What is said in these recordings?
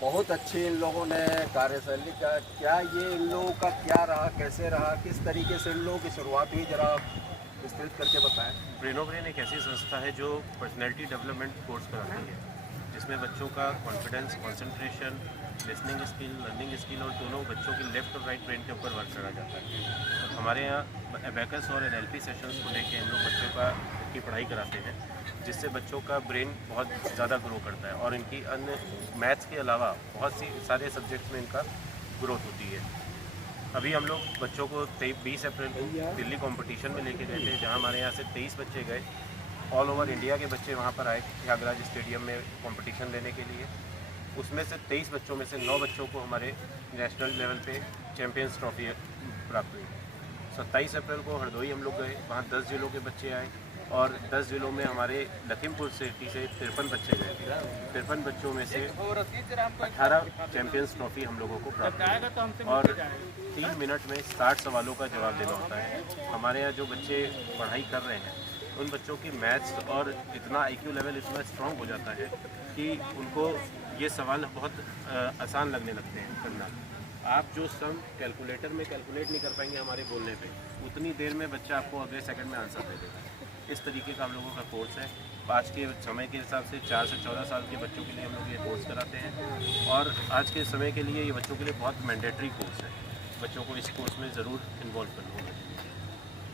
बहुत अच्छी इन लोगों ने कार्यशैली का, क्या ये इन लोगों का क्या रहा, कैसे रहा, किस तरीके से इन लोगों की शुरुआत हुई, जरा विस्तृत करके बताएं। ब्रेनो ब्रेन एक ऐसी संस्था है जो पर्सनैलिटी डेवलपमेंट कोर्स कराती है, जिसमें बच्चों का confidence, concentration, listening skill, learning skill और दोनों बच्चों की लेफ्ट और राइट ब्रेन के ऊपर वर्क करा जाता है। हमारे यहाँ एबेकस और एनएलपी सेशंस को लेके हम लोग बच्चों की पढ़ाई कराते हैं, जिससे बच्चों का ब्रेन बहुत ज़्यादा ग्रो करता है और इनकी अन्य मैथ्स के अलावा बहुत सी सारे सब्जेक्ट्स में इनका ग्रोथ होती है। अभी हम लोग बच्चों को 20 अप्रैल को दिल्ली कंपटीशन में लेके गए थे, जहां हमारे यहाँ से 23 बच्चे गए। ऑल ओवर इंडिया के बच्चे वहां पर आए त्यागराज स्टेडियम में कंपटीशन लेने के लिए। उसमें से 23 बच्चों में से 9 बच्चों को हमारे नेशनल लेवल पे चैम्पियंस ट्रॉफी प्राप्त हुई। 27 अप्रैल को हरदोई हम लोग गए, वहाँ 10 जिलों के बच्चे आए और 10 जिलों में हमारे लखीमपुर सिटी से 53 बच्चे गए थे। 53 बच्चों में से 18 चैम्पियंस ट्रॉफी हम लोगों को प्राप्त हुई और 3 मिनट में 60 सवालों का जवाब देना होता है। हमारे यहाँ जो बच्चे पढ़ाई कर रहे हैं उन बच्चों की मैथ्स और इतना आईक्यू लेवल इतना स्ट्रॉन्ग हो जाता है कि उनको ये सवाल बहुत आसान लगने लगते हैं करना। आप जो सम कैलकुलेटर में कैलकुलेट नहीं कर पाएंगे हमारे बोलने पे, उतनी देर में बच्चा आपको अगले सेकंड में आंसर दे देगा। इस तरीके का हम लोगों का कोर्स है। आज के समय के हिसाब से 4 से 14 साल के बच्चों के लिए हम लोग ये कोर्स कराते हैं और आज के समय के लिए ये बच्चों के लिए बहुत मैंडेटरी कोर्स है। बच्चों को इस कोर्स में ज़रूर इन्वॉल्व करना होगा।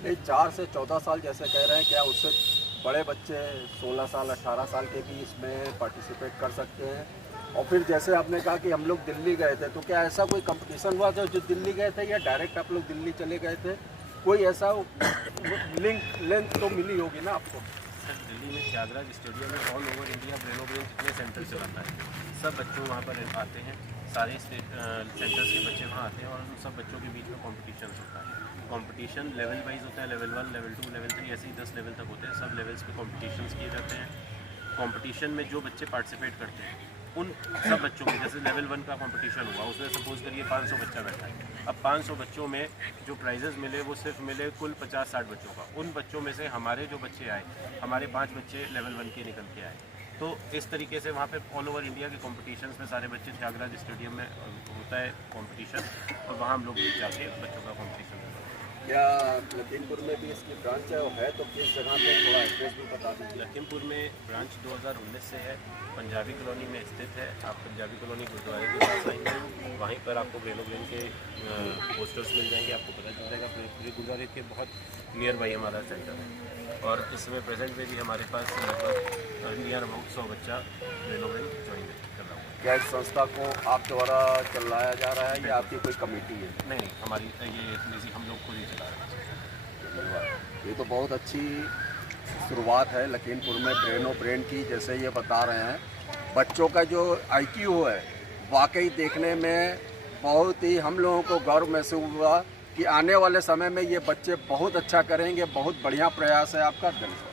नहीं, 4 से 14 साल जैसे कह रहे हैं, क्या उससे बड़े बच्चे 16 साल 18 साल के भी इसमें पार्टिसिपेट कर सकते हैं? और फिर जैसे आपने कहा कि हम लोग दिल्ली गए थे, तो क्या ऐसा कोई कंपटीशन हुआ था जो दिल्ली गए थे या डायरेक्ट आप लोग दिल्ली चले गए थे? कोई ऐसा लिंक लेंथ तो मिली होगी ना आपको? सर, दिल्ली में त्यागराज स्टेडियम में ऑल ओवर इंडिया ब्रेनो ब्रेन जितने सेंटर चलाता है, सब बच्चों वहाँ पर आते हैं। सारे सेंटर्स के बच्चे वहाँ आते हैं और उन सब बच्चों के बीच में कॉम्पिटिशन होता है। कंपटीशन लेवल वाइज होता है, लेवल 1, लेवल 2, लेवल 3, ऐसे ही 10 लेवल तक होते हैं। सब लेवल्स पे कॉम्पिटिशन्स किए जाते हैं। कंपटीशन में जो बच्चे पार्टिसिपेट करते हैं उन सब बच्चों में, जैसे लेवल 1 का कंपटीशन हुआ, उसमें सपोज करिए 500 बच्चा बैठा है। अब 500 बच्चों में जो प्राइजेस मिले वो सिर्फ मिले कुल 50-60 बच्चों का। उन बच्चों में से हमारे जो बच्चे आए, हमारे 5 बच्चे लेवल 1 के निकल के आए। तो इस तरीके से वहाँ पे ऑल ओवर इंडिया के कॉम्पिटिशन्स में सारे बच्चे, त्यागराज स्टेडियम में होता है कॉम्पिटिशन और वहाँ हम लोग जाके बच्चों का कॉम्पिटिशन करते हैं। क्या लखीमपुर में भी इसकी ब्रांच है तो किस जगह पे, थोड़ा एड्रेस भी बता दीजिए। लखीमपुर में ब्रांच 2019 से है, पंजाबी कॉलोनी में स्थित है। आप पंजाबी कॉलोनी गुरुद्वारे के पास आएंगे, वहीं पर आपको ब्रेनो ब्रेन के पोस्टर्स मिल जाएंगे, आपको पता चल जाएगा। पूरे गुरुद्वारे के बहुत नियर बाई हमारा सेंटर है और इस समय प्रेजेंट में भी हमारे पास लगभग नियर अबाउट 100 बच्चा ब्रेनो ब्रेन ज्वाइन कर रहा है। क्या इस संस्था को आप द्वारा चलाया जा रहा है या आपकी कोई कमेटी है? नहीं, हमारी ये निजी हम लोग खुद ही चला रहे हैं। धन्यवाद। ये तो बहुत अच्छी शुरुआत है लखीमपुर में ब्रेनो ब्रेन की। जैसे ये बता रहे हैं, बच्चों का जो आईक्यू है वाकई देखने में बहुत ही, हम लोगों को गर्व महसूस हुआ कि आने वाले समय में ये बच्चे बहुत अच्छा करेंगे। बहुत बढ़िया प्रयास है आपका। धन्यवाद।